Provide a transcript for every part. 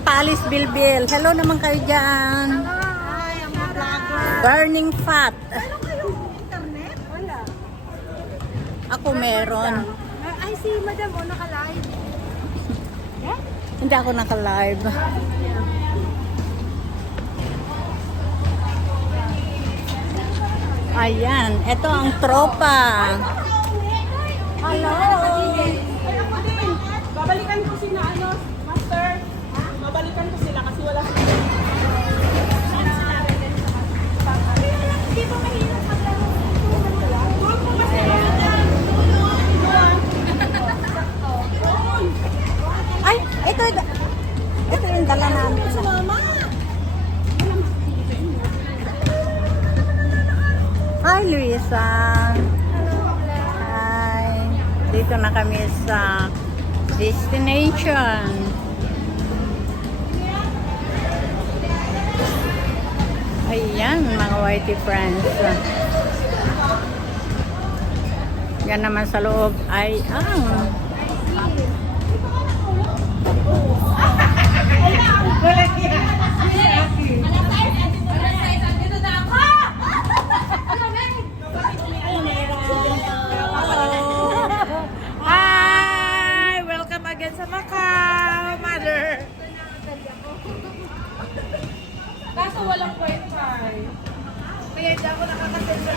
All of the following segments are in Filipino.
Pang paalis bilbil. Hello naman kayo dyan. Hi, I'm a vlogger. Burning fat. Ano kayong internet? Wala. Ako meron. Ay, si Madam, naka-live. Hindi ako naka-live. Ayan, ito ang tropa. Hello. Babalikan ko sila, master. Babalikan ko sila kasi wala sila. Hindi ba mahirap maglaro? Ay, ito yung dala namin. Hi, Luisa. Hi. Dito na kami sa destination. Ayan, mga whitey friends. Yan naman sa loob ay ang Hi! Welcome again sa Macau, mother. Kaso walang wifi. Kaya di ako nakakasend sa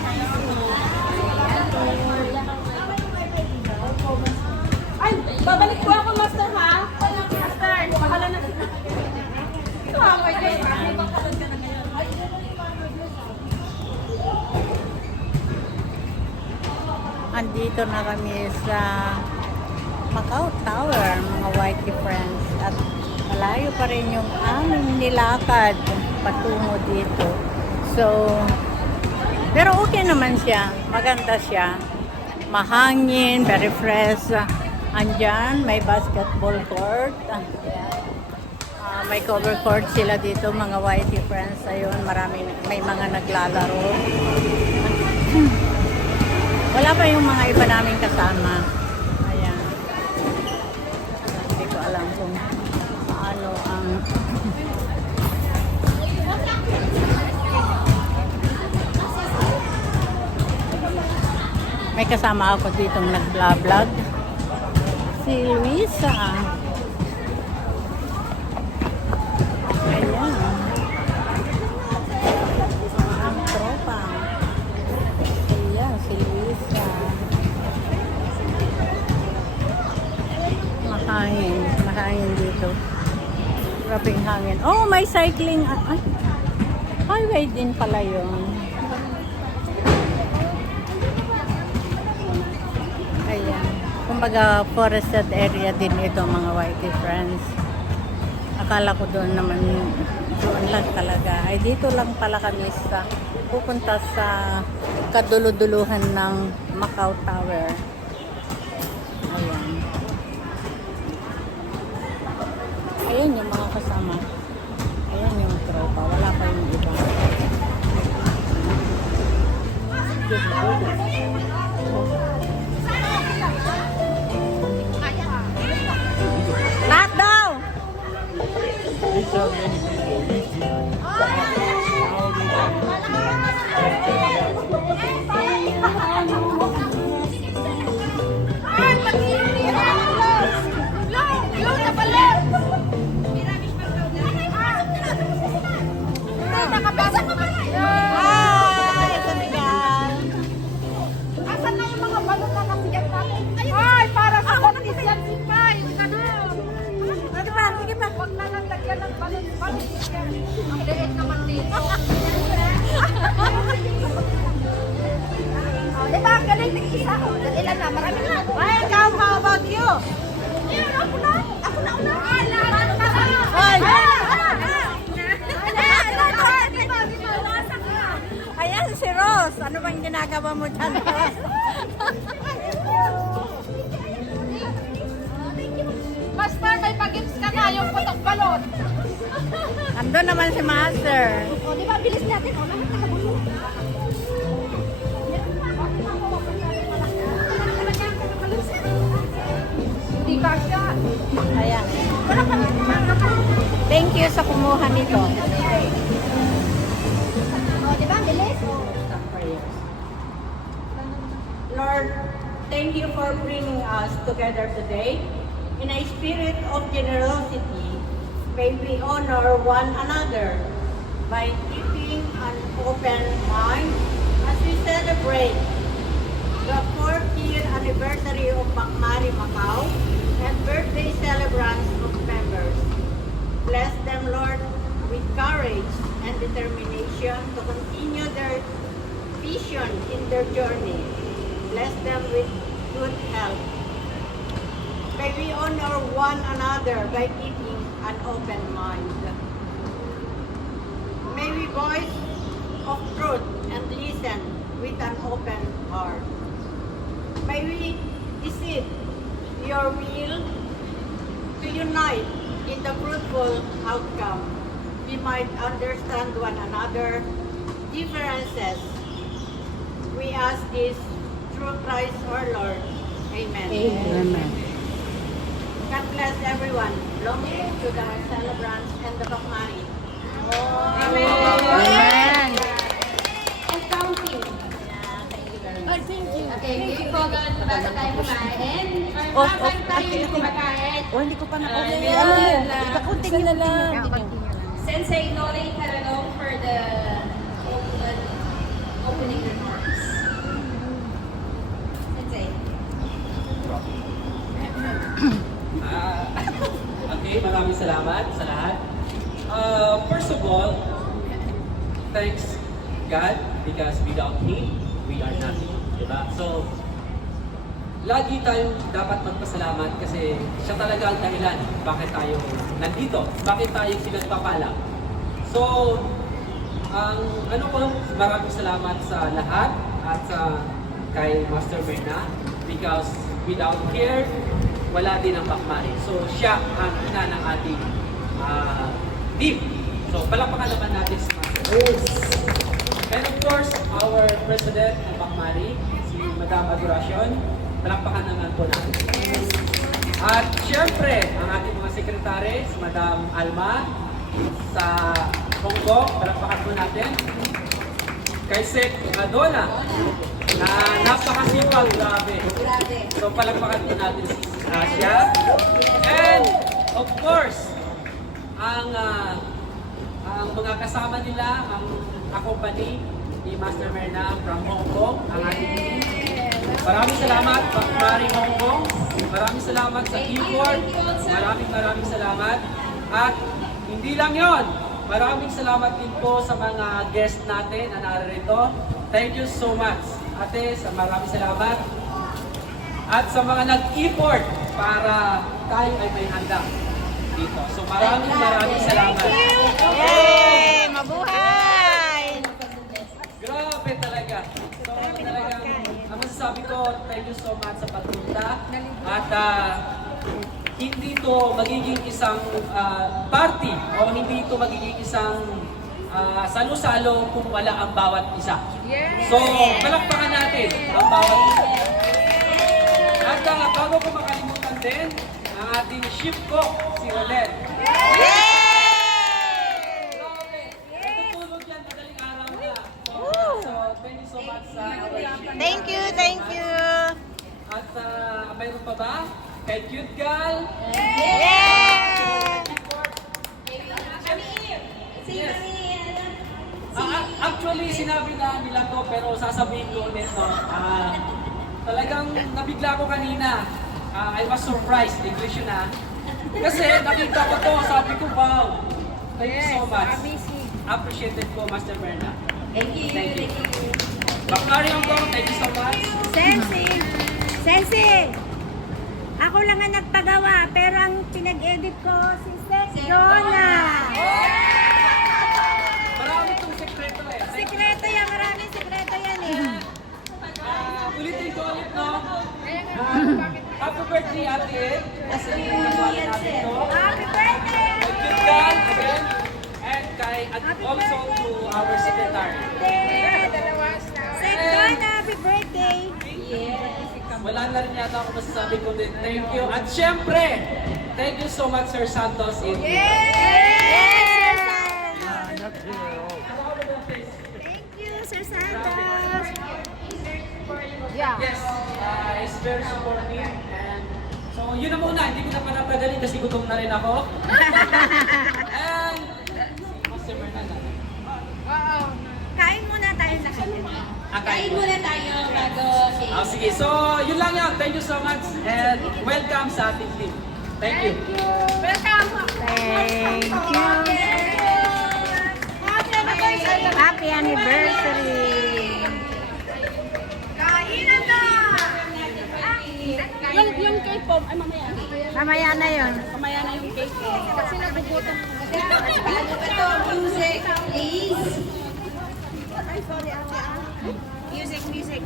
Ay, babalik po ako, master, ha? Master, bahala na sila. Ito ako, andito na kami sa Macau Tower, mga whitey friends. At malayo pa rin yung aming nilakad patungo dito. So, pero okay naman siya. Maganda siya. Mahangin, very fresh. Andyan, may basketball court. Ayan. May cover court sila dito, mga whitey friends. Ayun, may mga naglalaro. Wala pa yung mga iba naming kasama. Ayan. Hindi ko alam kung ano ang may kasama ako ditong nag-vlog. Si Luisa. Ayan. Ang tropa. Ayan, si Luisa. Mahangin dito. Grabing hangin. Oh, may cycling. Ay, highway din pala yun. Ayan. Kumbaga, forested area din ito, mga whitey friends. Akala ko doon naman, doon lang talaga. Ay, dito lang pala kami sa pupunta sa kaduluduluhan ng Macau Tower. Ayan. Ayan yung mga kasama. Ayan yung tropa. Wala pa yung iba. Lahat daw! Hi! Ito Miguel. Asan na yung mga balon na nasigat natin? Ay, para sa kontis yan si Pai. Ganun. Sige pa. Huwag na lang lagyan ng balon. Ang liit naman dito. Diba, ang galing nag-isa. Ilan na, marami na. Ay, ikaw, how about you? Ako na una. Ay, lahat na. Ay! Ay, Ayan si Rose. Ano bang ginagawa mo dyan, Rose? Master, may pag-gips ka na yung putok balon. Andun naman si Master. O, di ba, bilis natin. O, lahat nakabulong. Hindi ka siya. Ayan. Wala kami. Thank you sa kumuha nito. Lord, thank you for bringing us together today. In a spirit of generosity, may we honor one another by keeping an open mind as we celebrate the 4th-year anniversary of Macmari Macau and birthday celebrants of members. Bless them, Lord, with courage and determination to continue their vision in their journey. Bless them with good health. May we honor one another by keeping an open mind. May we voice of truth and listen with an open heart. May we decide your will to unite in the fruitful outcome. We might understand one another differences. We ask this through Christ our Lord. Amen. Amen. God bless everyone. Long live to the celebrants and the Macmari. Amen. And counting. Okay, hindi po bago tayo kumain. Habang tayo kumakain. Hindi ko pa Ikakunti na lang. Sensei Nori Taranong for the opening remarks. Sensei. Okay, maraming salamat sa lahat. First of all, thanks God because without Him, we are nothing. Diba? So, lagi tayong dapat magpasalamat kasi siya talaga ang dahilan bakit tayo nandito, bakit tayo pinagpapala. So, ang ano ko, maraming salamat sa lahat at sa kay Master Berna because without her, wala din ang Macmari. So, siya ang ina ng ating team. So, palakpakan naman natin si Master. And of course, our President ng Macmari, si Madam Adoracion, palakpakan naman po natin. At syempre, ang ating mga sekretary, si Madam Alma, sa Hong Kong, palakpakan po natin. Kay Sec Adona, na napakasipag, grabe. So palakpakan po natin siya. And of course, ang mga kasama nila, ang company ni Master Merna from Hong Kong, ang ating team. Maraming salamat, Macmari Hong Kong. Maraming salamat sa keyboard. Maraming salamat. At hindi lang yon, maraming salamat din po sa mga guest natin na narito. Thank you so much. Ate, maraming salamat. At sa mga nag-effort para tayo ay may handa dito. So maraming salamat. Yay! Mabuhay! Grabe talaga. So talagang, ang masasabi ko, thank you so much sa pagpunta. At hindi ito magiging isang party o hindi ito magiging isang salo-salo kung wala ang bawat isa. So, palakpakan natin ang bawat isa. At bago ko makalimutan din, ang ating ship cook, si Rolet. Natutulog yan madaling araw na. So, thank you so much sa our ship. Thank you, thank you. At mayroon pa ba? Kay Cute Gal. Yay! Yes. Actually, sinabi na nila to pero sasabihin ko ulit no. Talagang nabigla ko kanina. I was surprised. English yun kasi nakita ko to, sabi ko, wow. Thank you so much. Appreciated ko, Master Berna. Thank you. Thank you. Macmari Hong Kong, thank you so much. Sensi! Ako lang ang nagpagawa, pero ang pinag-edit ko si Sec Donna. Marami itong sekreto eh. Sekreto yan, maraming sekreto yan Ulitin ko ulit, no? Happy birthday, ate. Kasi nagwala natin to. Happy birthday! Kay Cute Gal, again. And also to our secretary. Sec Donna, happy birthday! Wala na rin yata ako masasabi ko din. Thank you. At syempre, thank you so much, Sir Santos. Yay! Santos. Yeah. Yes, it's very supportive. And so, yun na muna. Hindi ko na panatagalin kasi gutom na rin ako. And, Master Bernardo. Kain muna tayo lahat. Kain muna tayo bago si... Sige, so yun lang yun. Thank you so much. And welcome sa ating team. Thank you. Welcome. Thank you. Happy anniversary. Kainan na! Yung cake po, ay mamaya. Mamaya na yun. Mamaya na yung cake po. Kasi nabubutan ko. Ito, music, please. Ay, sorry, ate. Music, music.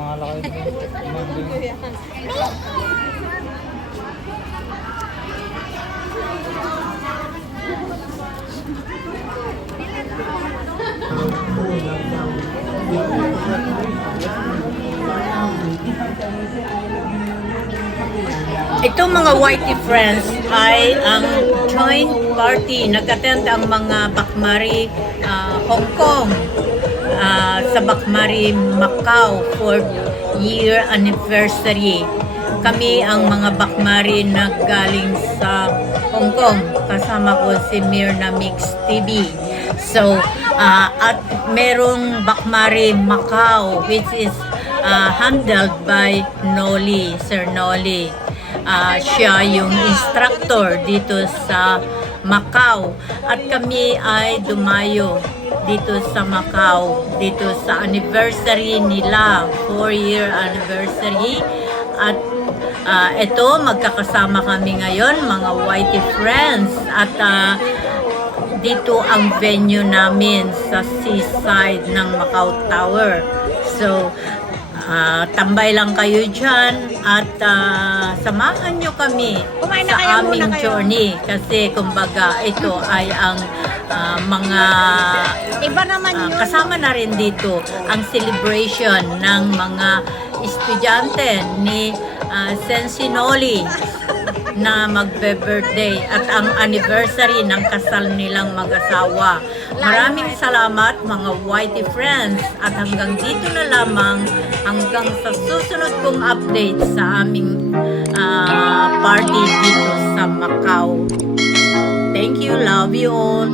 Itong mga Whitey Friends ay ang joint party. Nag-attend ang mga Bakmari Hong Kong sa Bakmari Macau for year anniversary. Kami ang mga Bakmari na galing sa Hong Kong. Kasama ko si Mirna Mix TV. So, at merong Bakmari Macau which is handled by Noli, Sir Noli. Siya yung instructor dito sa Macau at kami ay dumayo dito sa Macau dito sa anniversary nila, 4-year anniversary. At ito magkakasama kami ngayon mga Whitey Friends at dito ang venue namin sa seaside ng Macau Tower. So tambay lang kayo dyan at samahan nyo kami sa aming journey kasi kumbaga ito ay ang mga Iba naman yun. kasama na rin dito ang celebration ng mga estudyante ni Sensinoli na magbe-birthday at ang anniversary ng kasal nilang mag-asawa. Maraming salamat mga Whitey Friends at hanggang dito na lamang hanggang sa susunod kong update sa aming party dito sa Macau. Thank you, love you all.